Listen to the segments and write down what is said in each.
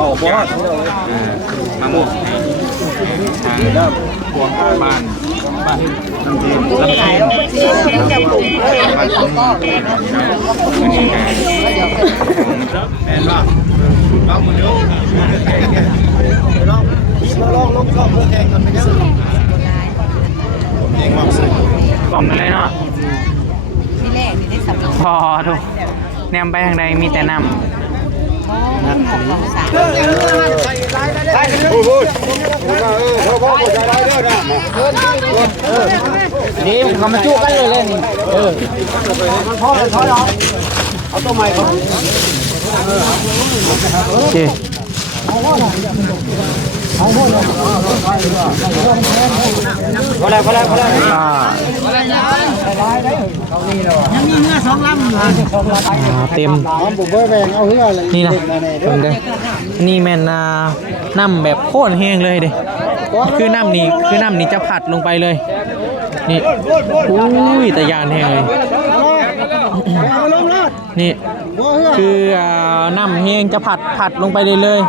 ออกบ้านมาหมดทางบ้านลำทีบ้านอันนี้แม่นว่าลองมาดูลองชอบแข่งกันไม่ได้เองความสุขกล่อมอะไรเนาะพอดูแนมไปทางใดมีแต่น้ำนี่เขามาจู้กันเลยนี่พ่อเลยถอยออกเอาตัวใหม่ก่อนโอเคพอแล้วยังมีเนื้อ2 ลำเต็มนี่นะเต็มเลยนี่แม่นน้ำแบบโคตรแห้งเลยเด้คือน้ำนี้จะผัดลงไปเลยนี่อุ้ยตะยานแห้งเลยนี่คือน้ำแห้งจะผัดลงไปเลย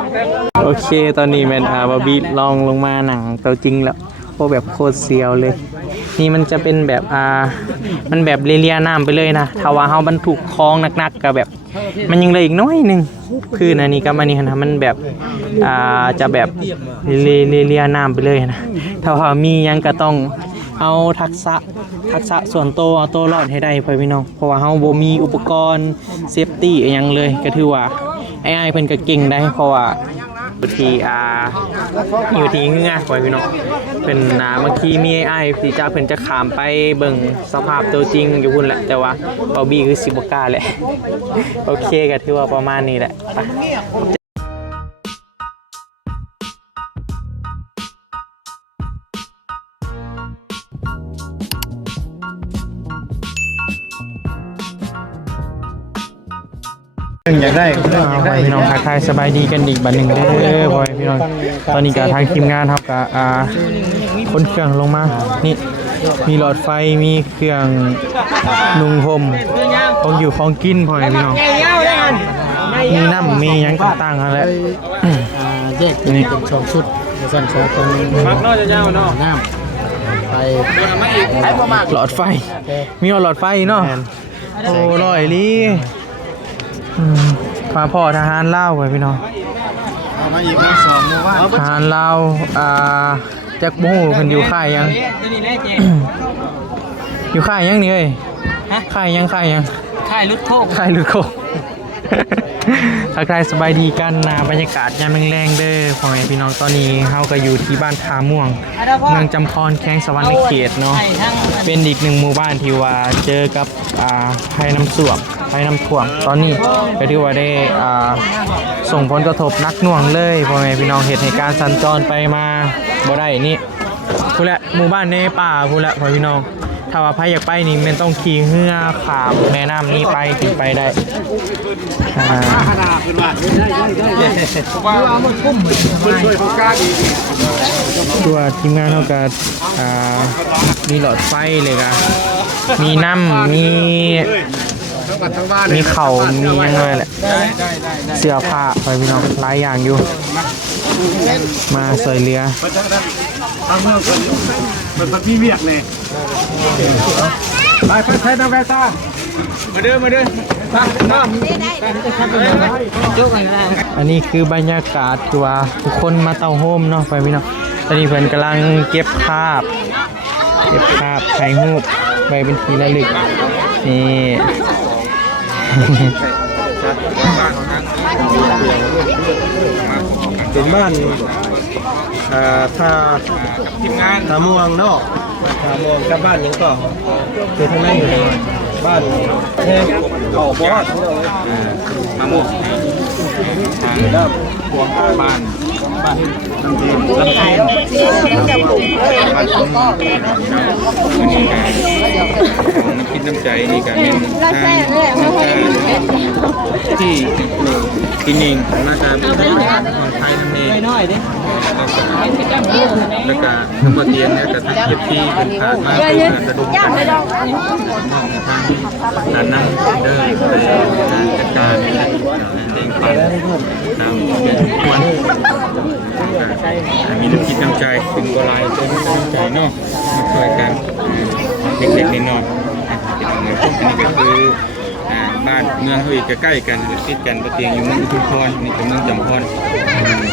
โอเคตอนนี้แมนบาร์บี้ลองลงมาหนังตัวจริงแล้วโอ้แบบโคตรเซียวเลยนี่มันจะเป็นแบบมันแบบเลียน้ำไปเลยนะถ้าว่าเฮาบรรทุกคลองหนักๆกับแบบมันยังเลยอีกน้อยนึงคืออันนี้กับอันนี้นะมันแบบจะแบบเลียน้ำไปเลยนะถ้าว่ามียังก็ต้องเอาทักษะส่วนตัวเอาตัวรอดให้ได้พ่อพี่น้องเพราะว่าเฮาบ่มีอุปกรณ์เซฟตี้อย่างเลยก็ถือว่าไอ้เพิ่นก็เก่งได้เพราะว่าอยู่ที่เฮือพ่อพี่น้องเป็นเมื่อกี้มีไอ้พี่จ้าเพิ่นจะขามไปเบิ่งสภาพตัวจริงอยู่พุ่นแหละแต่ว่าบอบบี้คือสิบ่กล้าแหละโอเคก็ถือว่าประมาณนี้แหละอยากได้พี่น้องทักทายสบายดีกันอีกบัดหนึ่งเด้อพ่อพี่น้องตอนนี้กับทางทีมงานครับกับคนเครื่องลงมานี่มีหลอดไฟมีเครื่องนุ่งห่มของอยู่ของกินพ่อพี่น้องมีน้ำมียังต่างๆอะไรแยกเป็น2 ชุดสั่น2ตรงมักน้อยจะยาวเนาะน้ำไฟหลอดไฟมีหลอดไฟเนาะโอ้ลอยลี่มาพ่อทหารเล่าไปพี่น้องทหารเล่าแจ็คบูเพิ่นอยู่ค่ายยังอยู่ค่ายยังนี่เอ้ยค่ายยังค่ายลุดโคกทักทายสบายดีกันนะบรรยากาศยามแรงๆเด้อพ่อแม่พี่น้องตอนนี้เฮาก็อยู่ที่บ้านทาม่วงเมืองจำพรแข้งสวรรค์เขตเนาะเป็นอีกหนึ่งหมู่บ้านที่ว่าเจอกับภัยน้ำท่วมตอนนี้ก็ถือว่าได้ส่งผลกระทบนักหน่วงเลยพ่อแม่พี่น้องเหตุการณ์สัญจรไปมาบ่ได้นี่พูดละหมู่บ้านในป่าพูดละพ่อพี่น้องถ้าว่าใครอยากไปนี่มันต้องขี่เรือขามแม่น้ำนี้ไปถึงไปได้ตัวทีมงานเขาก็มีหลอดไฟเลยค่ะมีน้ำมีเข่ามียังไงแหละเสื้อผ้าไปพี่น้องหลายอย่างอยู่มาสวยเรือมันพี่เวียกเลยไปใช้น้ำแวซ่ามาเด้ออันนี้คือบรรยากาศตัวทุกคนมาเตาโฮมเนาะไปพี่น้องตอนนี้เพื่อนกำลังเก็บภาพถ่ายรูปไว้เป็นที่ระลึกนี่เป็นบ้านทีมงานทาม่วงเนาะทาม่วงกับบ้านยังก็คือทางนั้นอยู่บ้านแค่ออกบ้านมาหมดทางบ้านลำทีบ้านคิดน้ำใจนี่กันเป็นทางที่กินเองน่าจะเป็นของไทยนั่นเองแล้วก็ทั้งหมดเตียงเนี่ยกับทั้งเก็บที่เป็นขาดมากเป็นกระดูกทางการนั่งเดินการจัดการเด้งปันน้ำควร ใจถึงกลายเป็นใจเนาะมาช่วยกันเด็กๆน้อยๆอันนี้ก็คือบ้านเมืองเขาอีกใกล้ๆกันติดกันตะเกียงอยู่เมืองอุทุมพรนี่ก็เมืองจำพร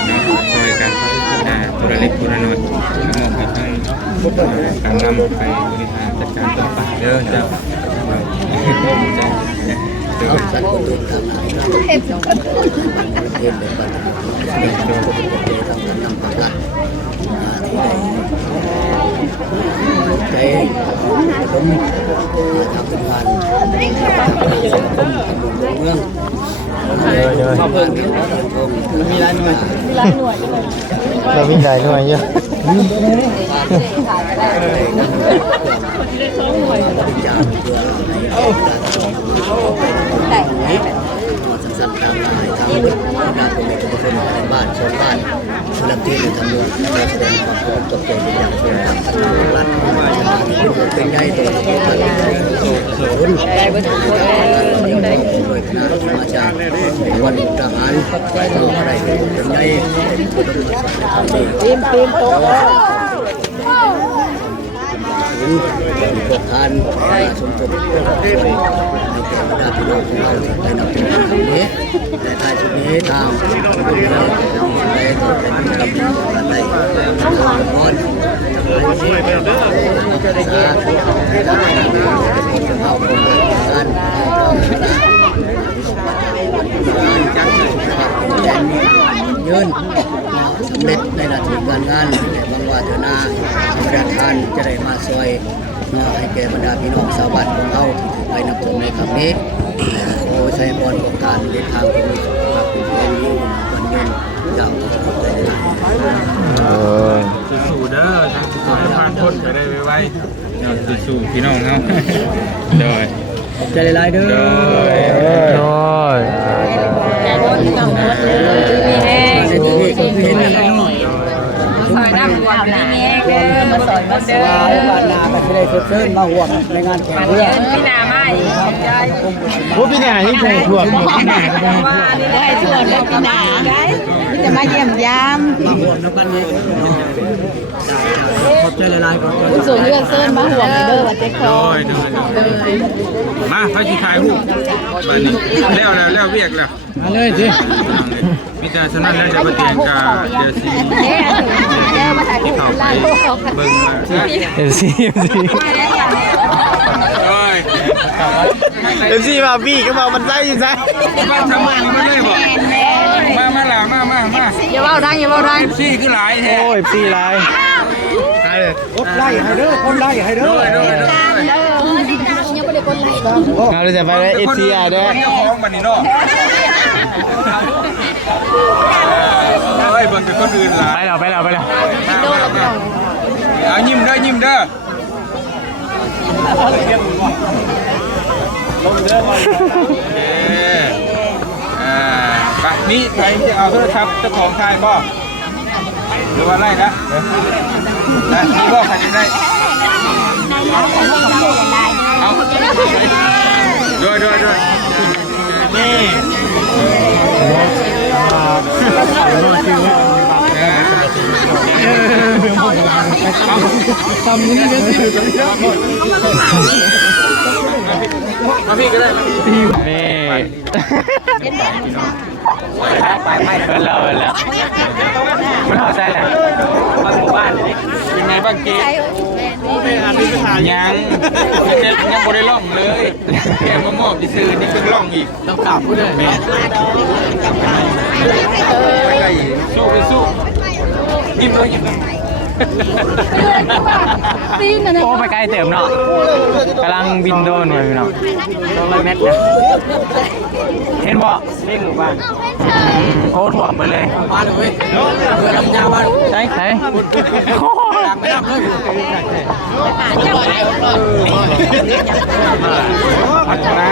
เนาะช่วยกันผู้เล็กผู้น้อยมอบให้การนำไปบริหารจัดการต่อไปเด้อจ้าเอาสัตว์คนอื่นทำอะไรเห็นเลยบ้านเด็กโดนทำกันนำกันใจผมทำเป็นพันสังคมเมืองมาเพิ่งมีหลายหน่วยเรามีหลายหน่วยเยอะสั้นๆตามลายทางวิทย์ด้านตรงนี้จะเป็นบ้านชนบ้านลำที่ในทางเมืองแสดงความเคารพตกใจเป็นอย่างสูงตามพัฒนารัฐเป็นได้ตัวรุ่นโดยคณะมาจากวันทหารไปต่ออะไรเป็นได้ทีมโตถึงพวกทานสมทบในแก่บรรดาพี่น้องของเราได้นำเป็นครั้งนี้ในท้ายชุดนี้ทางเราได้ตัวเป็นกำลังได้พรช่วยเด้อจะได้ยินเอาคนการยืนสำเร็จในหน้าที่การงานบางว่าเถอะนาประธานจะได้มาซอยให้แก่บรรดาพี่น้องชาวบ้านของเราที่ไปนำชมในครั้งนี้โอ้ใช้บอลของการเดินทางตรงนี้มาเป็นแรงยืนวันยืนยาวต่อไปเลยสู้เด้อสู้ให้ผ่านพ้นจะได้ไวๆเราสู้พี่น้องเขาโดยใจหลายๆเด้อโดยต้องหมดเลยมีแห้งซอยน้ำหัวมีแห้งเด้อมาซอยมาเด้อบ้านนาก็จะได้เชิญมาห่วงในงานแข่งเรือพี่นาไม่ผู้พี่นาที่เคยถ่วงพี่นาว่าได้ถ่วงได้พี่นาได้จะมาเยี่ยมยามมาห่วงน้ำกันเลยขอบใจหลายๆขอบใจส่วนเรื่องเซิร์นมาห่วงเด้อวัดเจ๊คอยมาพระชีขายหูบ้านนี้แล้วเวียกแล้วมาเลยสิมีแต่ฉะนั้นแล้วจะมาเตียงกาเดี๋ยวสิเข้าไปเบิ่งเอฟซีมาพี่ก็บอกมันใจอยู่ใจมาทำไมมันเลยบอกมาหล่ะมาอย่าเบาดังเอฟซีคือหลายแท้โอ้เอฟซีหลายคนไล่ให้เด้อคนไล่ให้เด้อเอาเลยจะไปได้เอฟซีเด้อของบันนี้เนาะเฮ้ยเบิ่งกับคนอื่นหลายไปแล้วเอายิ้มเด้อลงเด้อไปนี่ใครจะเอาโทรศัพท์เจ้าของทายบ่หรือว่าไล่นะนี่บ่ใครจะได้เอาด้วยนี่ทำนี้ก็มาพี่ก็ได้นี่ไปแล้วมันเอาใจแหละมาหมู่บ้านเป็นไงบ้างเก๊ยังบ่ได้ล่องเลยแค่มามอบที่ซื้อนี่เพิ่งล่องอีกต้องกลับพูดเลยสู้ยิ้มเลยโอ้ไปไกลเติมเนาะกำลังบินโดนเลยเนาะ100 เมตรนะเห็นบ่นี่คือบ้านโคตรถ่วงไปเลยบ้านเลยเรือลำยาวบ้านใช่ไม่รับเลยพัฒนา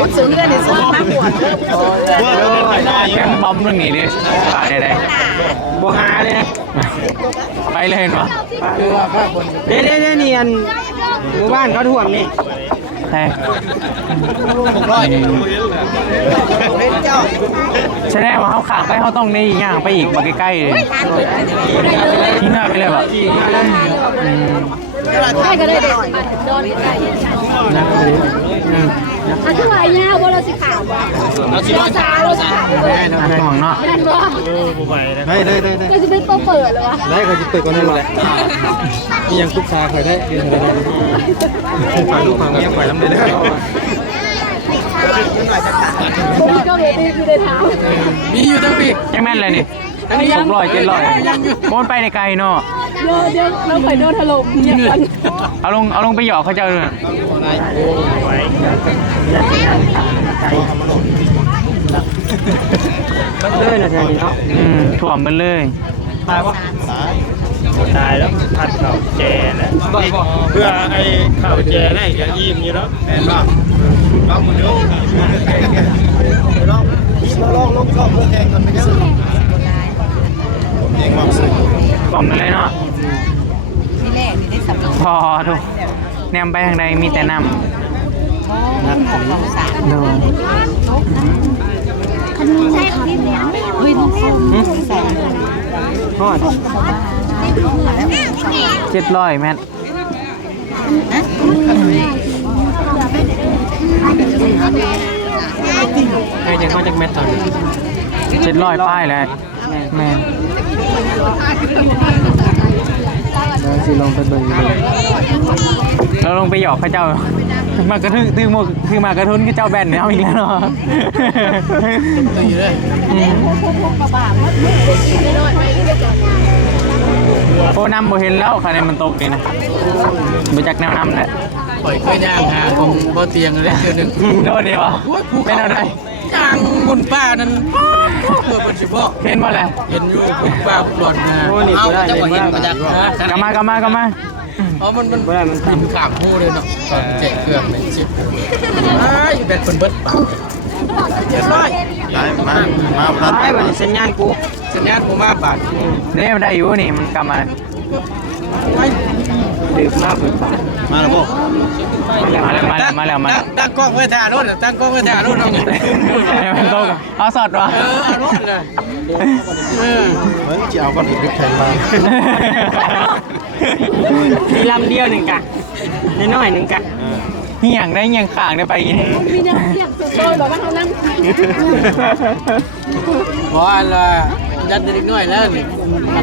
คนสูงเรื่องนี้สูงมากกว่าแค่บอมเรื่องนี้ดิได้บัวหาเลยไปเลยเนาะเดี๋ยวนี่อันหมู่บ้านเขาถ่วงนี่ใช่600 แสดงว่าเขาขาดไปเขาต้องในย่างไปอีกมาใกล้ๆเลยทิ้งหน้าไปเลยแบบ ใช่ก็ได้เด็กโดนใจอันที่ว่าเนี่ยว่าเราสิขาวเราสิขาวเราสิขาว อันของเนาะ นั่นว่า ได้ก็จะเป็นตัวเปิดเลยวะ ได้เขาจะเปิดก่อนนั่นแหละนี่ยังทุกชาเคยได้เดือนอะไรได้ฝ่ายลูกฝั่งเมียฝ่ายลำเดือด ผมก็เลยตีคือได้เท้า มีอยู่ตั้งปี ยังแม่นเลยนี่600 700โอนไปในไกลเนาะ เดี๋ยวเราไปโดนถล่มเนี่ยกัน เอาลงไปหยอกเขาเจ้าเลย มันเลยนะทีนี้เนาะ ถ่วมมันเลย ตายปะ ตายแล้วผัดข้าวแจนะเพื่อไอ้ข้าวแจได้เดี๋ยวอิ่มอยู่แล้ว แม่นป่ะลองมือดูลองลงชอบลงแข่งกันไปยังเองความสุข กล่อมอะไรเนาะพอถูกแนมไปทางใดมีแต่น้ำโดน700 แมทเคยจะเข้าจากเม็ดตอน700 ป้ายเลยแม่สิลองไปเบิ่ง เราลงไปหยอกเขาเจ้ามากระทึกตื้อหมกคือมากระทุนก็เจ้าแบนเนี่ยเอาอีกแล้วเนาะโอ้น้ำบ่เห็นแล้วคะแนนมันตกนี่นะมาจากแนวน้ำแหละ ปล่อยเคยย่างหาของบ่เตียงเลยเดือนหนึ่ง โดนเดียวเป็นอะไร ย่างบนป้านั้นเมื่อปัจจุบัน เห็นบ่แหละ เห็นอยู่ป้าหลอนนะเอาจะว่าเห็นมาจาก กลับมา อ๋อมันทิมขามหูเลยเนาะเจ๊เครื่องเลยชิบอยู่แบบคนเบิดปากเจ็บร้อยมาพัดไอ้วันสัญญาณกูมาบาด เนี่ยมันได้อยู่นี่มันกลับมาดื่มน้ำมาแล้วพวกมาแล้วตั้งกล้องไว้ถ่ายรถตั้งกล้องไว้ถ่ายรถเอาไง มันตกเอาสอดวะ เอารถเลยเหมือนจะเอาก้อนอิฐแทนมามีลำเดียวหนึ่งกะน้อยหนึ่งกะ นี่อย่างได้ยังข่างได้ไปอีก มีเนี่ยเทียบโดนแบบว่าเขานั่ง เพราะอะไรยัดเด็กน้อยแล้วนี่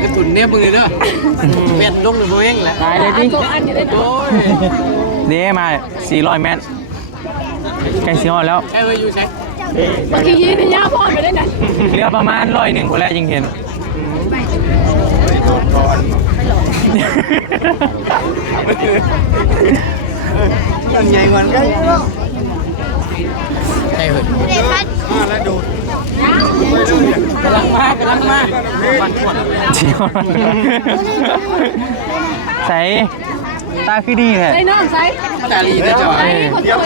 กระตุนเนี่ยมึงเลยเนาะเม็ดลงหรือโมเองแหละตายเลยดิ อันอยู่ได้ โอ้ย เด้มา400 เมตรใกล้สิฮอดแล้ว ไอ้ไว้อยู่ใช่ บางทียีนี่ยาพอดไปได้ไหน เหลือประมาณ100คนแรกยังเห็นใหญ่กว่ากันใช่เหรอแล้วดูกำลังมากวันขวด ใส่ตาคือดีแท้ ใส่น้องใส่ ตาลีจะจ่อย เดี๋ยว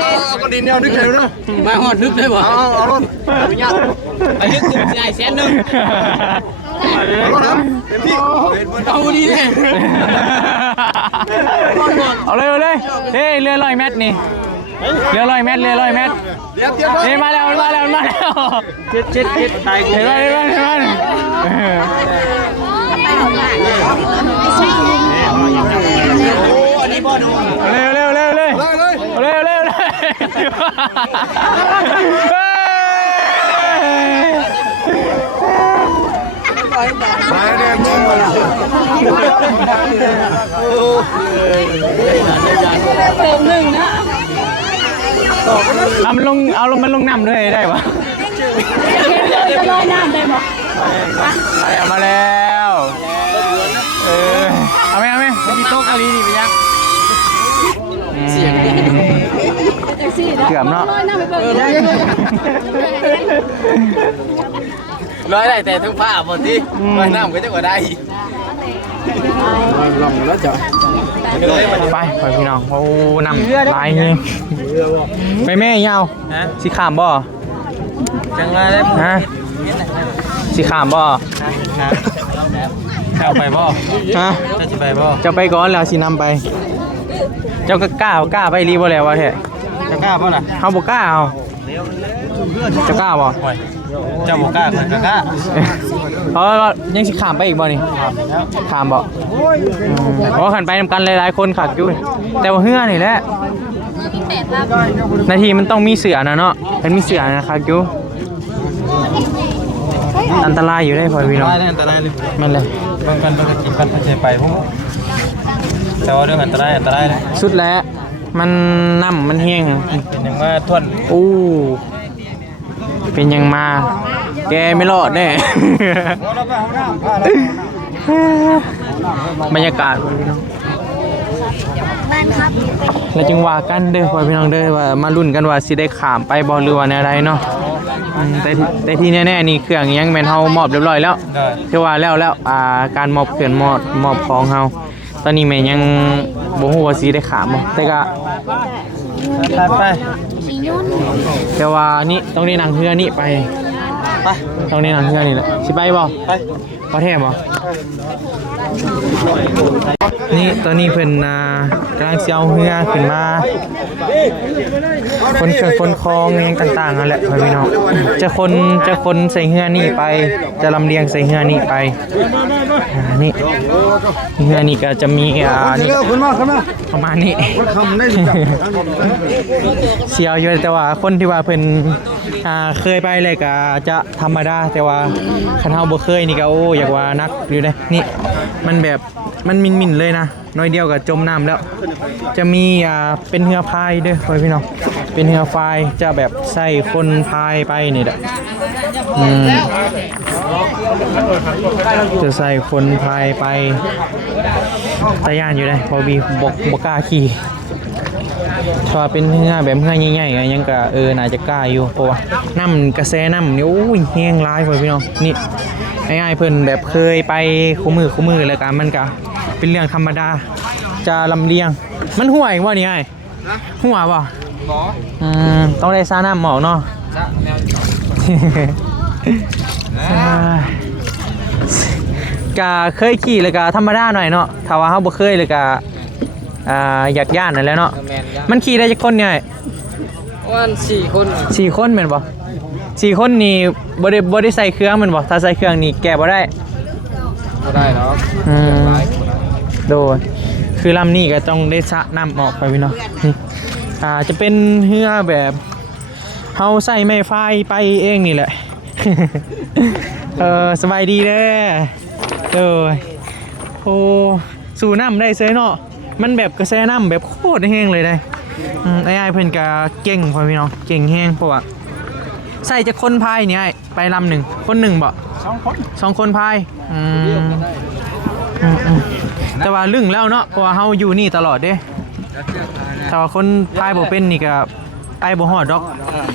ก็ดินเนี่ยนึกเร็วนะมาหอดนึกได้บ่เอารถอนุญาตอายุเกือบใหญ่แสนนึงเอาดีเลย เอาเลยเฮ้ยเรือ100 เมตรนี่เรือ100 เมตรนี่มาแล้วเจ็ดตายเห็นไหมเร็วมาเนี่ยมึงมาแล้ว เติมหนึ่งนะ มันลงน้ำด้วยได้ปะ จะลอยน้ำได้ไหม เอามาแล้วเอาไหมมีโต๊ะกะลีนี่ไปยังเกือบเนาะ ลอยน้ำไปเปิดได้ ร้อยได้แต่ทั้งผ้าหมดที่ร้อยน้ำก็จะกว่าได้ลองแล้วจ้ะ ไปพี่น้องโอ้นำลายนี่ไปแม่ยาวสีขามบ่ จังไรได้ ฮะสีขามบ่เข้าไปบ่ฮะ จะไปบ่ จะไปก่อนแล้วสินำไป เจ้าก็กล้าไปรีบ่แล้ววะแท้ จะกล้าป่ะล่ะ เฮาบ่กล้าเอาจะกล้าบ่ เจ้าบ่กล้าเพิ่นก็กล้า เพราะว่ายังสิขามไปอีกบ่นี่ขามบ่เพราะว่าขันไปนำกันหลายๆคนขักอยู่แต่ว่าเฮือนี่แหละนาทีมันต้องมีเสือนะเนาะเป็นมีเสือนะขักอยู่อันตรายอยู่ได้พอพี่น้อง อันตรายเลย มันเลย บางกันก็กินกันเพิ่นไปพุ่งแต่ว่าเรื่องอันตรายเลย สุดแล้วมันน้ำมันแห้ง เป็นยังมาทวน อู้เป็นยังมาแกไม่รอดแน่ บรรยากาศพี่น้องแล้วจึงว่ากันเด้อพ่อพี่น้องเด้อว่ามาลุ้นกันว่าสิได้ขามไปบ่หรือว่าแนวใดเนาะแต่ที่แน่ๆนี่เครื่องยังแม่นเฮามอบเรียบร้อยแล้ว ได้ คือว่าแล้วการมอบเครื่องมอบของเฮาตอนนี้แม่ยังบ่ฮู้ว่าสิได้ขามบ่แต่ก็ ไป แต่ว่านี่ต้องได้นั่งเรือนี่ไปต้องได้นั่งเรือนี่แหละสิไปบ่ ไป พอแท้บ่นี่ตอนนี้เพิ่นกำลังสิเอาเรือขึ้นมาคนเครื่องคนคลองอหยังต่างๆนั่นแหละพี่น้องจะคนใส่เรือนี่ไปจะลำเลียงใส่เรือนี่ไปนี่เรือนี่ก็จะมีนี่ประมาณนี้ เสียวอยู่แต่ว่าคนที่ว่าเพิ่นเคยไปเลยก็จะธรรมดาแต่ว่าคันเฮาบ่เคยนี่ก็โอ้อยากว่านักอยู่เด้นี่มันแบบมันมินๆเลยนะน้อยเดียวก็จมน้ำแล้วจะมีเป็นเรือพายเด้อพี่น้องเป็นเรือพายจะแบบใส่คนพายไปนี่แหละจะใส่คนพายไปตะย่านอยู่ได้พอบีบกล้าขี่ถ้าเป็นเรือแบบเรือใหญ่ๆยังก็น่าจะกล้าอยู่เพราะว่าน้ำกระแสน้ำนี่โอ้ยแห้งร้ายพ่อพี่น้องนี่ง่ายๆเพิ่นแบบเคยไปคู่มือแล้วกันมันก็เป็นเรื่องธรรมดาจะลำเลียงมันห่วยว่านี่ไงห่วป่ะต้องได้ซาน้ำหมอกเนาะกะเคยขี่เลยกะธรรมดาหน่อยเนาะถ้าว่าเขาบ่เคยเลยกะอยากย่านนั่นแหละเนาะมันขี่ได้จักคนเนี่ยวัน4 คนแม่นบ่4 คนนี่บ่ได้ใส่เครื่องแม่นบ่ถ้าใส่เครื่องนี่แก้บ่ได้เนาะโดยคือลำนี้ก็ต้องได้สะน้ำออกไปพี่เนาะจะเป็นเรือแบบเฮาใส่ไม้ไฟไปเองนี่แหละ สบายดีเด้อโอ้สู่น้ำได้เซยเนาะมันแบบกระแสน้ำแบบโคตรแห้งเลยได้ไอ้เพิ่นก็เก่งพอพี่น้องเก่งแห้งเพราะว่าใส่จะคนพายเนี่ยไปลำหนึ่งคนหนึ่งบ่2 คนพายแต่ว่าลึ่งแล้วเนาะเพราะว่าเฮาอยู่นี่ตลอดเด้แต่ว่าคนพายบ่เป็นนี่ก็ไปบ่ฮอดดอก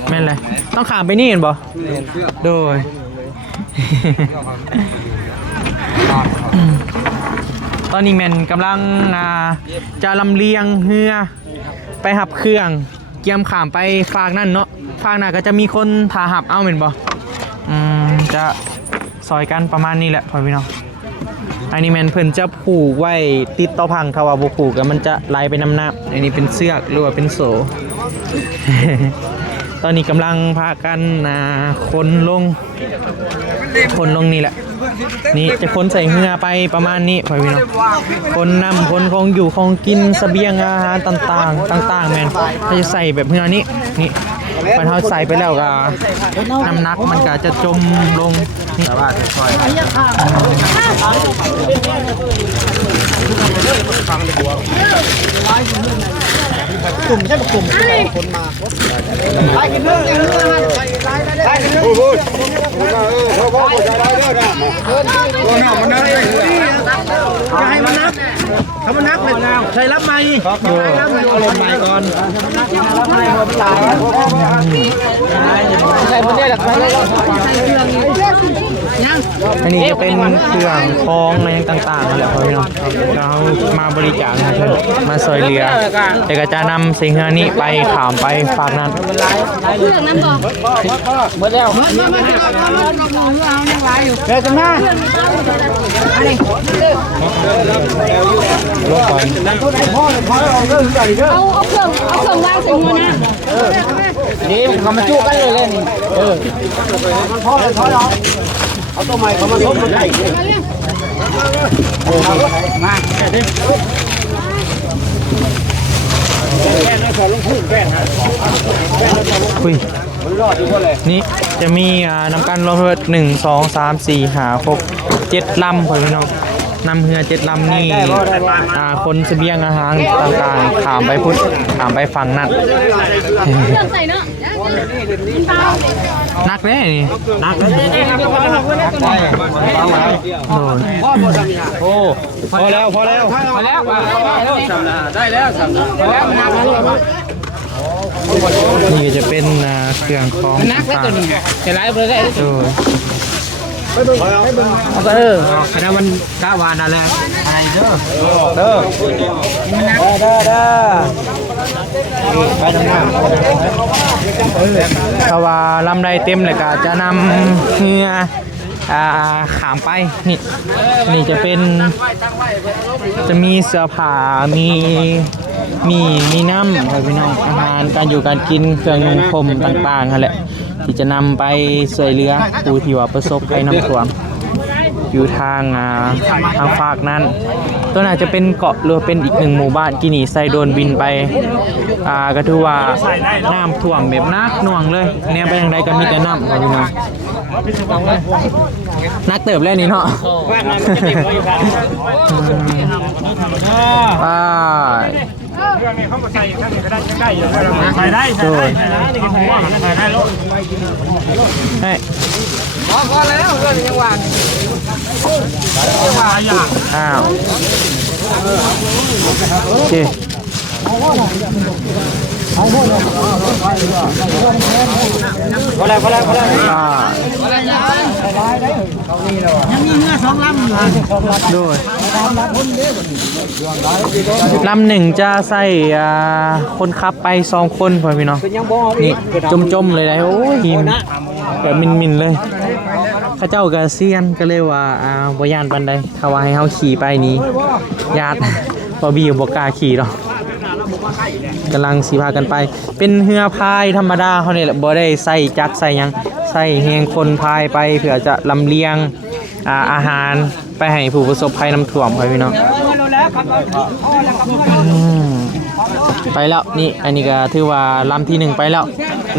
แม่นเลยต้องข้ามไปนี่เห็นบ่โดย ตอนนี้แม่นกำลังจะลำเลียงเรือไปหับเครื่องเกียมข้ามไปฝากนั่นเนาะฝากน่ะก็จะมีคนพาหับเอาแม่นบ่จะซอยกันประมาณนี้แหละพ่อพี่น้องอันนี้แมนเพิ่นจะผูกไว้ติดต่อพังถ้าว่าบ่ผูกก็มันจะไหลไปน้ำอันนี้เป็นเสือกหรือว่าเป็นโส ตอนนี้กำลังพากันคนลงนี่แหละนี่จะคนใส่เรือไปประมาณนี้พ่อพี่น้องคนนำคนคงอยู่คงกินเสบียงอาหารต่างแมนจะใส่แบบเรือนี้นี่พอเขาใส่ไปแล้วก็น้ำหนักมันก็จะจมลงนี่กลุ่มใช่ปะกลุ่มคนมาไปกินเรื่องกินเรื่องไปกินเรื่องพูดพ่อจะได้เรื่องนะตัวน้องมันนับจะให้มันนับถ้ามันนับเลยใครรับไหมใครรับไหมลงไหมก่อนรับไหมหัวตาใครมันเนี่ยจากใครอันนี้จะเป็นเครื่องคล้องอะไรต่างๆนั่นแหละพี่น้องเรามาบริจาคเพิ่นมาซอยเรือแต่ก็จะนำสิ่งนี้ไปขามไปฝากนั้น เครื่องนั้นบอก หมดแล้วเดี๋ยวจะมาอะไรรถก่อน เอาเครื่องวางใส่หัวนะ นี่เขามาจู้กันเลยนี่มันพอเลยถอยเอาตัวใหม่เขามาล้มมันได้มาคุยนี่จะมีนำกันรถ1 2 3 4 5 6 7 ลำพี่น้องนำเรือ7 ลำนี่คนเสบียงอาหารต่างๆขามไปพุทธขามไปฝั่งนั้นนักเลยนี่นักโอ้พอแล้วนี่จะเป็นเครื่องของนักแล้วตัวนี้จะไล่ไปเลยคณะมันกะวานอะไรเด้อไปทางหน้าถ้าว่าลำใดเต็มเลยก็จะนำเรือขามไปนี่จะเป็นจะมีเสื้อผ้ามีน้ำพี่น้องอาหารการอยู่การกินเครื่องนุ่งห่มต่างๆนั่นแหละที่จะนำไปช่วยเหลือผู้ที่ว่าประสบภัยน้ำท่วมอยู่ทางฝากนั้นตัวน่าจะเป็นเกาะหรือเป็นอีกหนึ่งหมู่บ้านกินีไซโดนบินไปก็ถือว่าน้ำท่วมแบบนักหน่วงเลยเนี่ยไปทางใดก็มีแต่น้ำพี่น้องนักเติบแล้วนี่เนาะใส่ได้ลูกพอแล้วเรื่องยังวางอ้าวโอเคพอแล้วยังมีเงือ2 ลำอยู่ด้วยลำหนึ่งจะใส่คนขับไป2 คนพอพี่น้องนี่จมเลยได้โอ้ยแบบมินเลยข้าเจ้ากระเซียนก็เลยว่าบ่ย่านปันใดถ้าว่าให้เฮาขี่ไปนี้ญาติบ่บีบ่กล้าขี่หรอกกำลังสิพากันไปเป็นเรือพายธรรมดาเขาเนี่ยแหละบ่ได้ใส่จักรใส่หยังใส่แฮงคนพายไปเพื่อจะลำเลียงอาหารไปให้ผู้ประสบภัยน้ำท่วมครับพี่น้องไปแล้วนี่อันนี้ก็ถือว่าลำที่1ไปแล้ว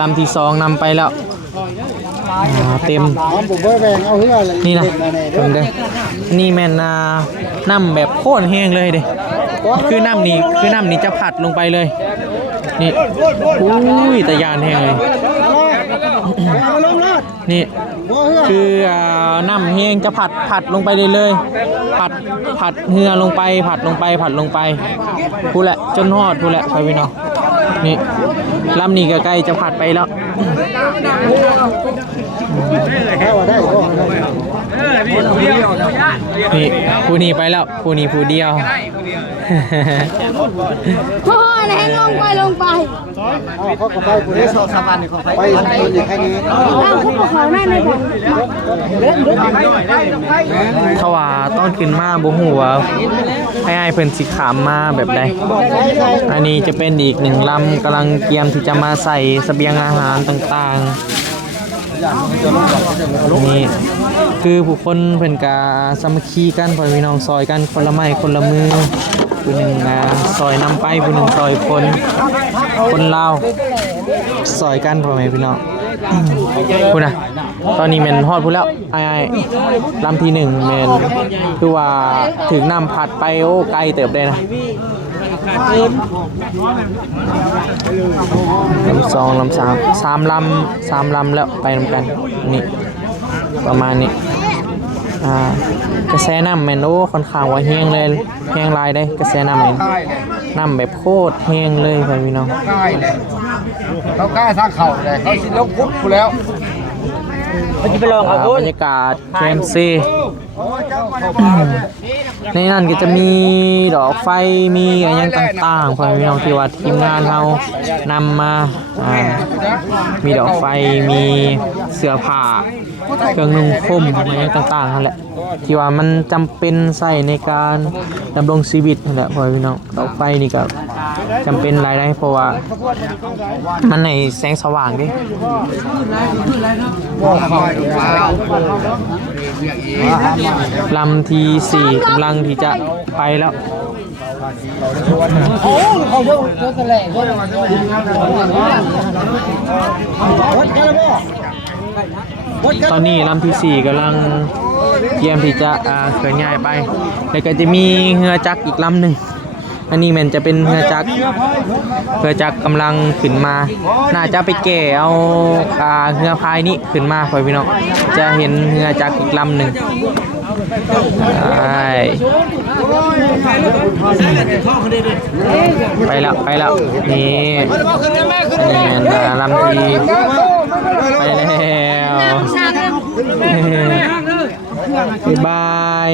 ลำที่2นำไปแล้วเต็มนี่นะเต็มเลยนี่แม่นน้ำแบบโคตรแห้งเลยเด้คือน้ำนี้จะผัดลงไปเลยนี่อุ้ยแต่ยานแห้งเลยนี่คือน้ำแห้งจะผัดลงไปเลยผัดเหือลงไปผัดลงไปพูดแหละจนฮอดพูดแหละไปพี่น้องนี่ลำนี้ก็ใกล้จะผัดไปแล้วนี่ผู้นี้ไปแล้วผู้นี้ผู้เดียวพ่อไหนลงไปเขาก็ไปผู้นี้2 3 วันนี่เขาไปอยู่แค่นี้เขาเขาได้ไหมผมเขาว่าต้นขึ้นมาบ่ฮู้ว่าให้เพิ่นสิขามมาแบบใดอันนี้จะเป็นอีก1 ลำกำลังเตรียมที่จะมาใส่เสบียงอาหารต่างๆนี่คือผู้คนเพิ่นก็สามัคคีกันพ่อพี่น้องซอยกันคนละไม้คนละมือผู้หนึ่งซอยนำไปผู้หนึ่งซอยคนลาวซอยกันพ่อแม่พี่น้องพูดนะตอนนี้แม่นฮอดพูดแล้วไอ้ลำที่1แม่นคือว่าถึงน้ำผัดไปโอ้ไกลเติบเลยนะลำ2ลำ3 3 ลำแล้วไปนำกันนี่ประมาณนี้กระแสน้ำแมนโอ้ค่อนข้างว่าแห้งเลยแห้งลายได้กระแสน้ำนี่น้ำแบบโคตรแห้งเลยพี่น้องเขากล้าสร้างเข่าเลยเขาสิลงพุทธกูแล้วจะไปลองเอาบรรยากาศแคมซีในนั้นก็จะมีดอกไฟมีอะไรต่างๆพี่น้องที่ว่าทีมงานเรานำมามีดอกไฟมีเสื้อผ้าเครื่องนุ่งห่มอะไรต่างๆนั่นแหละที่ว่ามันจำเป็นใส่ในการดำรงชีวิตนั่นแหละพี่น้องดอกไฟนี่ก็ จำเป็นรายได้เพราะว่ามันในแสงสว่างดิลำที่ 4กำลังที่จะไปแล้วตอนนี้ลำที่ 4กำลังเตรียมที่จะเคลื่อนย้ายไปแล้วก็จะมีเรือจักรอีกลำหนึ่งอันนี้มันจะเป็นเรือจักรกำลังขึ้นมาน่าจะไปแก่เอาเรือพายนี้ขึ้นมาพ่อพี่น้องจะเห็นเรือจักรอีกลำหนึ่งไปแล้วนี่ลำที่ไปแล้วบาย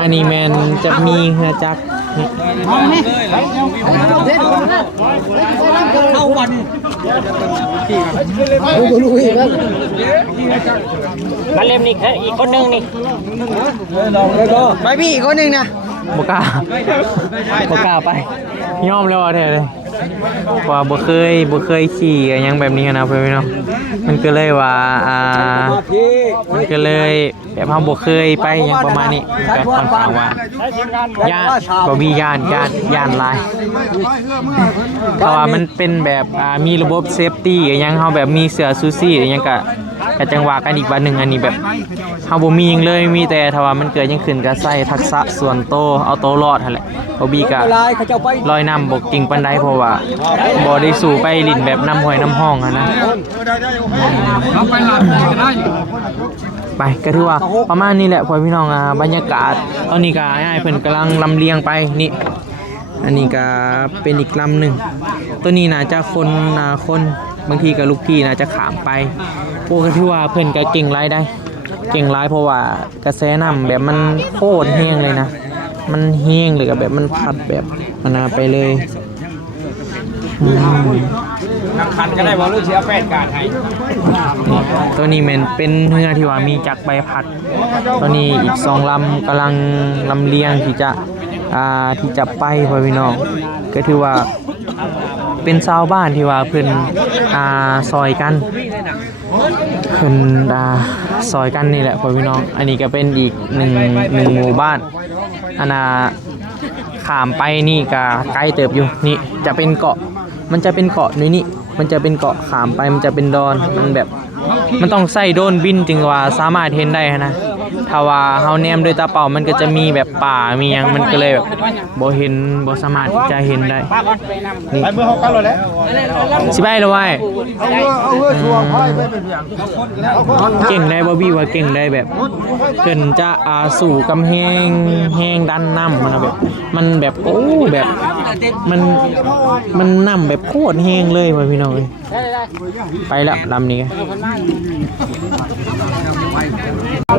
อันนี้แมนจะมีเรือจักรมาเล่มนี่อีกคนนึงนี่ไปพี่อีกคนนึงนะ บ่กล้าไปยอมแล้วแท้เลยว่าบ่เคยขี่ยังแบบนี้นะเพื่อนพี่น้องมันก็เลยว่ามันก็เลยแบบเฮาบ่เคยไปยังประมาณนี้ก็ค่อนข้างว่าย่านบ่มีย่านหลายเพราะว่ามันเป็นแบบมีระบบเซฟตี้ยังเฮาแบบมีเสื้อชูชีพยังก็จังหวะกันอีกวันหนึ่งอันนี้แบบเฮาบ่มียังเลยมีแต่ถ้าว่ามันเกิดยังขึ้นก็ใส่ทักษะส่วนโตเอาโตรอดหั่นแหละบ่บีก็ลอยน้ำบ่เก่งปานใดเพราะว่าบ่ได้สู่ไปลิ้นแบบน้ำห้วยน้ำห้องอ่ะนะไปก็ถือว่าประมาณนี้แหละพ่อพี่น้องบรรยากาศตอนนี้ก็อ้ายเพิ่นกำลังลำเลียงไปนี่อันนี้ก็เป็นอีกลำหนึ่งตัวนี้น่าจะคนบางทีก็ลูกพี่น่าจะขามไปพวกก็ถือว่าเพิ่นก็เก่งหลายได้เก่งหลายเพราะว่ากระแสน้ำแบบมันโคตรแห้งเลยนะมันแห้งเลยกับแบบมันพัดแบบมันไปเลยนำคันก็ได้บอลลูกเชียร์แฟนการให้ตัวนี้มันเป็นเรือที่ว่ามีจักรใบพัดตัวนี้อีก2ลำกำลังลำเลียงที่จะไปพ่อพี่น้องก็ถือว่าเป็นชาวบ้านที่ว่าเพิ่นซอยกันเพิ่นซอยกันนี่แหละพ่อพี่น้องอันนี้ก็เป็นอีกหนึ่งหมู่บ้านข้ามไปนี่ก็ไกลเติบอยู่นี่จะเป็นเกาะมันจะเป็นเกาะนี่มันจะเป็นเกาะข้ามไปมันจะเป็นดอนมันแบบมันต้องใส่โดรนบินจึงว่าสามารถเห็นได้นะถ้าว่าเฮาแนมด้วยตาเปล่ามันก็จะมีแบบป่ามีหยังมันก็เลยแบบบ่เห็นบ่สามารถที่จะเห็นได้นี่ไปเมื่อเฮากันแล้วสิไปแล้วไว้เอาเฮือช่วงพายไปเป็นอย่างเก่งได้บ่บี้ว่าเก่งได้แบบเพิ่นจะสู่กำแพงดันน้ำมันแบบมันแบบโอ้แบบมันน้ำแบบโคตรแห้งเลยพ่อพี่น้องไปแล้วลำนี้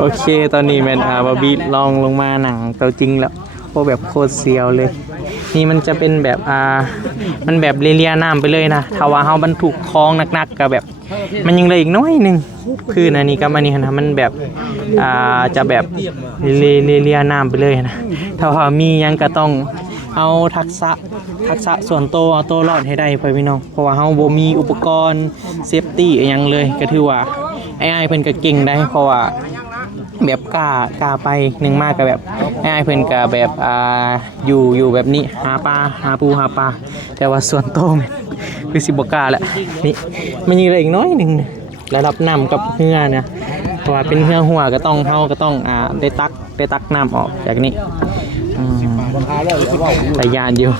โอเคตอนนี้แมนบาร์บี้ลองลงมาหนังเตาจริงแล้วโอ้แบบโคตรเซียวเลยนี่มันจะเป็นแบบมันแบบเลียน้ำไปเลยนะถ้าว่าเฮาบรรทุกคลองหนักๆก็แบบมันยังเลยอีกน้อยนึงคืออันนี้กับอันนี้นะมันแบบจะแบบเลียน้ำไปเลยนะถ้าว่ามียังก็ต้องเอาทักษะส่วนโตเอาตัวรอดให้ได้พ่อพี่น้องเพราะว่าเฮาบ่มีอุปกรณ์เซฟตี้อีหยังเลยก็ถือว่าไอ้เพิ่นก็เก่งได้เพราะว่าแบบกล้าไปหนึ่งมากก็แบบไอ้เพิ่นก็แบบอยู่แบบนี้หาปูหาปลาแต่ว่าส่วนโตมันคือสิบ่กล้าแหละนี่มันมีอะไรอีกน้อยนึงระดับน้ำกับเรือเนี่ยเพราะว่าเป็นเรือหัวก็ต้องได้ตักน้ำออกจากนี้แต่ยานอยู่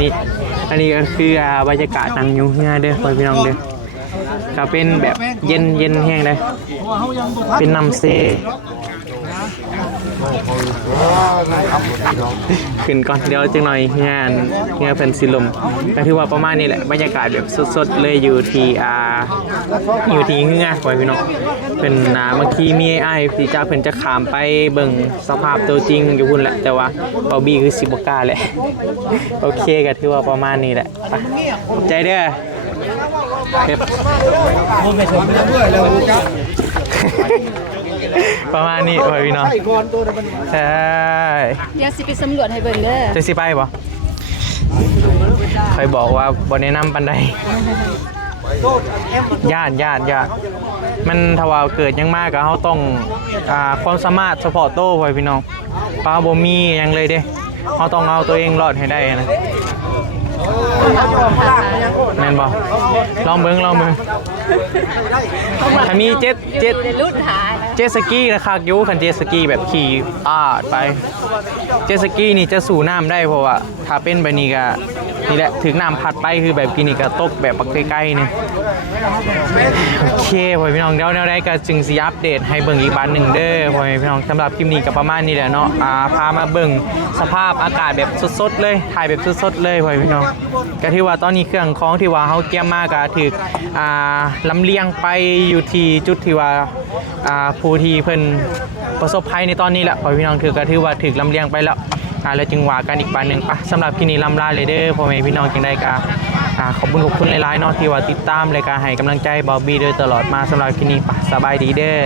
นี่อันนี้ก็คือบรรยากาศนั่งอยู่เรือเด้อพี่น้องเด้อก็เป็นแบบเย็นแห้งเลยเป็นน้ำเซขึ้นก่อนเดี๋ยวจังหน่อยงานเพิ่นสิลมก็ถือว่าประมาณนี้แหละบรรยากาศแบบสดๆเลยอยู่ที่เฮือพี่น้องเป็นเมื่อกี้มีไอ้พี่จ้าเพิ่นจะขามไปเบิ่งสภาพตัวจริงอยู่พุ่นแหละแต่ว่าบอบบี้คือสิบ่กล้าแหละโอเคก็ถือว่าประมาณนี้แหละไปใจเด้อเฮ็ด ประมาณนี้พ่อพี่น้องใช่ เดี๋ยวสิไปสำรวจให้เบิ่งเด้อ จะสิไปบ่ใครบอกว่าบ่แนะนำปันใดญาติมันถ้าว่าเกิดยังมากก็เขาต้องความสามารถเฉพาะโต้พ่อพี่น้องป้าบ่มีหยังเลยเด้เขาต้องเอาตัวเองรอดให้ได้นะแม่นบ่ลองเบิ่งถ้ามีเจ็ตสกีนะคักอยู่คันเจ็ตสกีแบบขี่ไปเจ็ตสกีนี่จะสู่น้ำได้เพราะว่าถ้าเป็นแบบนี้ก็นี่แหละถึงน้ำพัดไปคือแบบกินนี่ก็ตกแบบปักใกล้ๆนี่โอเคพ่อพี่น้องเดี๋ยวได้ก็จึงสิอัปเดตให้เบิ่งอีกบ้านหนึ่งเด้อพ่อพี่น้องสำหรับคลิปนี้ก็ประมาณนี้แหละเนาะพามาเบิ่งสภาพอากาศแบบสดๆเลยถ่ายแบบสดๆเลยพ่อพี่น้องก็ที่ว่าตอนนี้เครื่องของที่ว่าเฮาเก็บมาก็ถูกลำเลียงไปอยู่ที่จุดที่ว่าผู้ที่เพิ่นประสบภัยในตอนนี้แหละพ่อพี่น้องก็ถือว่าถูกลำเลียงไปแล้วแล้วจึงว่ากันอีกบ้านหนึ่งสำหรับคลิปนี้ลำลาเลยเด้อพ่อแม่พี่น้องจังได้ก็ขอบคุณหลายๆเนาะที่ว่าติดตามรายการให้กำลังใจบอบบี้โดยตลอดมาสำหรับคลิปนี้สบายดีเด้อ